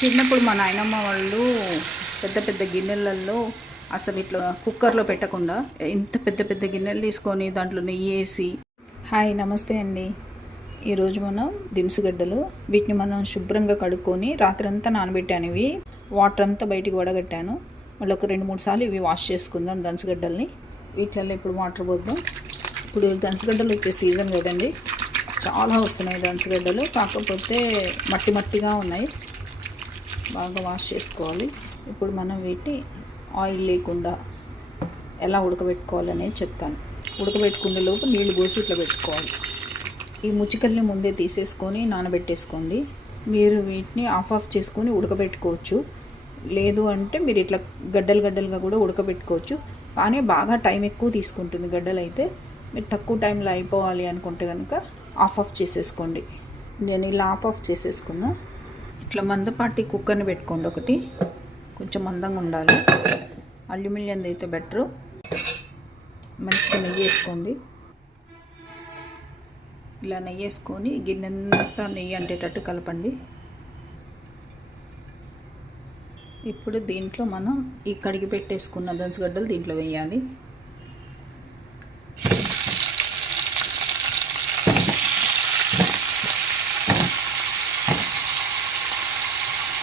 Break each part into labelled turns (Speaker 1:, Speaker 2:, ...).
Speaker 1: చిన్నప్పుడు మా నాయనమ్మ వాళ్ళు పెద్ద పెద్ద గిన్నెలలో అసలు ఇట్లా కుక్కర్లో పెట్టకుండా ఇంత పెద్ద పెద్ద గిన్నెలు తీసుకొని దాంట్లో నెయ్యి వేసి హాయ్ నమస్తే అండి. ఈరోజు మనం దినుసుగడ్డలు వీటిని మనం శుభ్రంగా కడుక్కొని రాత్రంతా నానబెట్టాను ఇవి వాటర్ అంతా బయటికి వడగట్టాను. మళ్ళీ ఒక రెండు మూడు సార్లు ఇవి వాష్ చేసుకుందాం దనసగడ్డల్ని వీటిలలో ఇప్పుడు వాటర్ పోద్దాం. ఇప్పుడు దనసగడ్డలు వచ్చే సీజన్ కదండి. చాలా వస్తున్నాయి దనసగడ్డలు కాకపోతే మట్టి మట్టిగా ఉన్నాయి. బాగా వాష్ చేసుకోవాలి. ఇప్పుడు మనం వీటిని ఆయిల్ లేకుండా ఎలా ఉడకబెట్టుకోవాలనేది చెప్తాను. ఉడకబెట్టుకునే లోపు నీళ్ళు పోసి ఇట్లా పెట్టుకోవాలి. ఈ ముచ్చికల్ని ముందే తీసేసుకొని నానబెట్టేసుకోండి. మీరు వీటిని ఆఫ్ ఆఫ్ చేసుకొని ఉడకబెట్టుకోవచ్చు. లేదు అంటే మీరు ఇట్లా గడ్డలు గడ్డలుగా కూడా ఉడకబెట్టుకోవచ్చు. కానీ బాగా టైం ఎక్కువ తీసుకుంటుంది గడ్డలు అయితే మీరు తక్కువ టైంలో అయిపోవాలి అనుకుంటే కనుక ఆఫ్ ఆఫ్ చేసేసుకోండి. నేను ఇలా ఆఫ్ ఆఫ్ చేసేసుకున్నా. ఇట్లా మందపాటి కుక్కర్ని పెట్టుకోండి ఒకటి. కొంచెం మందంగా ఉండాలి. అల్యూమినియం అయితే బెటరు. మంచిగా నెయ్యి వేసుకోండి. ఇలా నెయ్యి వేసుకొని గిన్నెంతా నెయ్యి అంటేటట్టు కలపండి. ఇప్పుడు దీంట్లో మనం ఈ కడిగి పెట్టేసుకున్న దంచగడ్డలు దీంట్లో వేయాలి.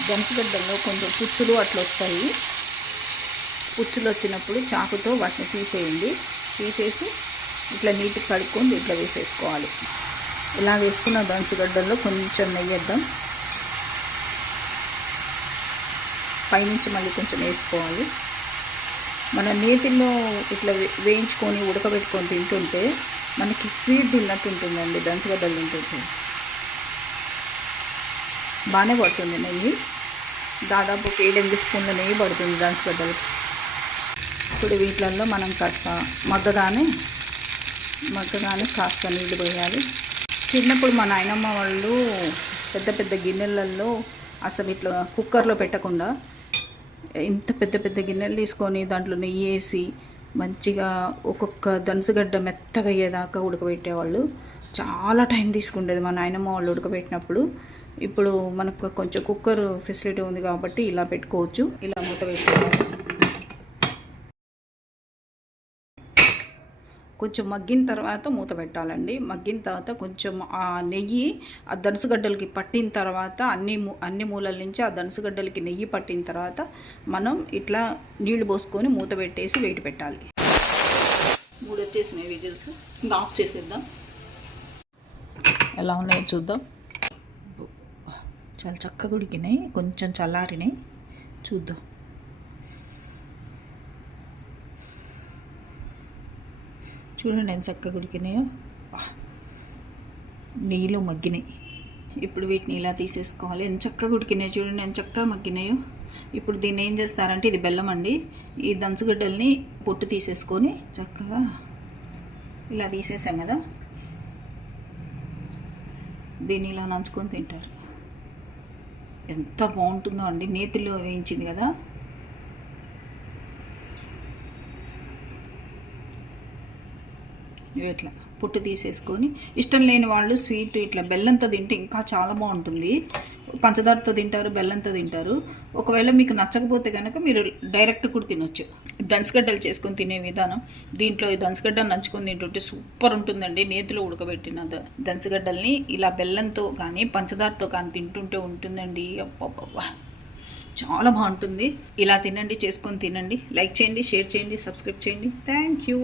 Speaker 1: దనసగడ్డల్లో కొంచెం పుచ్చులు అట్లా వస్తాయి. పుచ్చులు వచ్చినప్పుడు చాకుతో వాటిని తీసేయండి. తీసేసి ఇట్లా నీట్గా కడుక్కొని ఇట్లా వేసేసుకోవాలి. ఇలా వేసుకున్న దనసగడ్డల్లో కొంచెం నెయ్యేద్దాం పైనుంచి మళ్ళీ కొంచెం వేసుకోవాలి. మన నేతిలో ఇట్లా వే- వేయించుకొని ఉడకబెట్టుకొని తింటుంటే మనకి స్వీట్ తిన్నట్టు ఉంటుందండి దంచగడ్డలు తింటుంటే. బాగానే పడుతుంది నెయ్యి. దాదాపు ఒక ఏడెనిమిది స్పూన్ల నెయ్యి పడుతుంది దనసగడ్డలకి ఇప్పుడు వీటిలలో మనం కాస్త మగ్గగానే మగ్గగానే కాస్త నీళ్ళు పోయాలి. చిన్నప్పుడు మా నాయనమ్మ వాళ్ళు పెద్ద పెద్ద గిన్నెలలో అసలు ఇట్లా కుక్కర్లో పెట్టకుండా ఇంత పెద్ద పెద్ద గిన్నెలు తీసుకొని దాంట్లో నెయ్యి వేసి మంచిగా ఒక్కొక్క దనసగడ్డ మెత్తగా అయ్యేదాకా ఉడకబెట్టేవాళ్ళు. చాలా టైం తీసుకుండేది మా నాయనమ్మ వాళ్ళు ఉడకబెట్టినప్పుడు. ఇప్పుడు మనకు కొంచెం కుక్కర్ ఫెసిలిటీ ఉంది కాబట్టి ఇలా పెట్టుకోవచ్చు. ఇలా మూత పెట్టుకోవాలి. కొంచెం మగ్గిన తర్వాత మూత పెట్టాలండి. మగ్గిన తర్వాత కొంచెం ఆ నెయ్యి ఆ దనసగడ్డలకి పట్టిన తర్వాత అన్ని అన్ని మూలల నుంచి ఆ దనసగడ్డలకి నెయ్యి పట్టిన తర్వాత మనం ఇట్లా నీళ్ళు పోసుకొని మూత పెట్టేసి వేటి పెట్టాలి. మూడు వచ్చేసినాయి విజిల్స్. ఇంకా ఆఫ్ చేసేద్దాం. ఎలా ఉన్నాయో చూద్దాం. చాలా చక్కగా ఉడికినాయి కొంచెం చల్లారినాయి. చూద్దాం. చూడండి ఎంత చక్కగా ఉడికినాయో. నీళ్ళు మగ్గినాయి. ఇప్పుడు వీటిని ఇలా తీసేసుకోవాలి. ఎంత చక్కగా ఉడికినాయి చూడండి ఎంత చక్కగా మగ్గినాయో. ఇప్పుడు దీన్ని ఏం చేస్తారంటే ఇది బెల్లం అండి. ఈ దంచుగడ్డల్ని పొట్టు తీసేసుకొని చక్కగా ఇలా తీసేసాం కదా. దీన్ని ఇలా నంచుకొని తింటారు. ఎంత బాగుంటుందో అండి. నేతిలో వేయించింది కదా. ఇట్లా పుట్టు తీసేసుకొని ఇష్టం లేని వాళ్ళు స్వీట్ ఇట్లా బెల్లంతో తింటే ఇంకా చాలా బాగుంటుంది. పంచదారతో తింటారు బెల్లంతో తింటారు. ఒకవేళ మీకు నచ్చకపోతే కనుక మీరు డైరెక్ట్ కూడా తినొచ్చు. దంచగడ్డలు చేసుకొని తినే విధానం. దీంట్లో ఈ దనసగడ్డ నంచుకొని తింటుంటే సూపర్ ఉంటుందండి. నేతిలో ఉడకబెట్టిన దంచగడ్డల్ని ఇలా బెల్లంతో కానీ పంచదారతో కానీ తింటుంటే ఉంటుందండి. అబ్బబ్బబ్బా! చాలా బాగుంటుంది. ఇలా తినండి చేసుకొని తినండి. లైక్ చేయండి షేర్ చేయండి సబ్స్క్రైబ్ చేయండి. Thank you.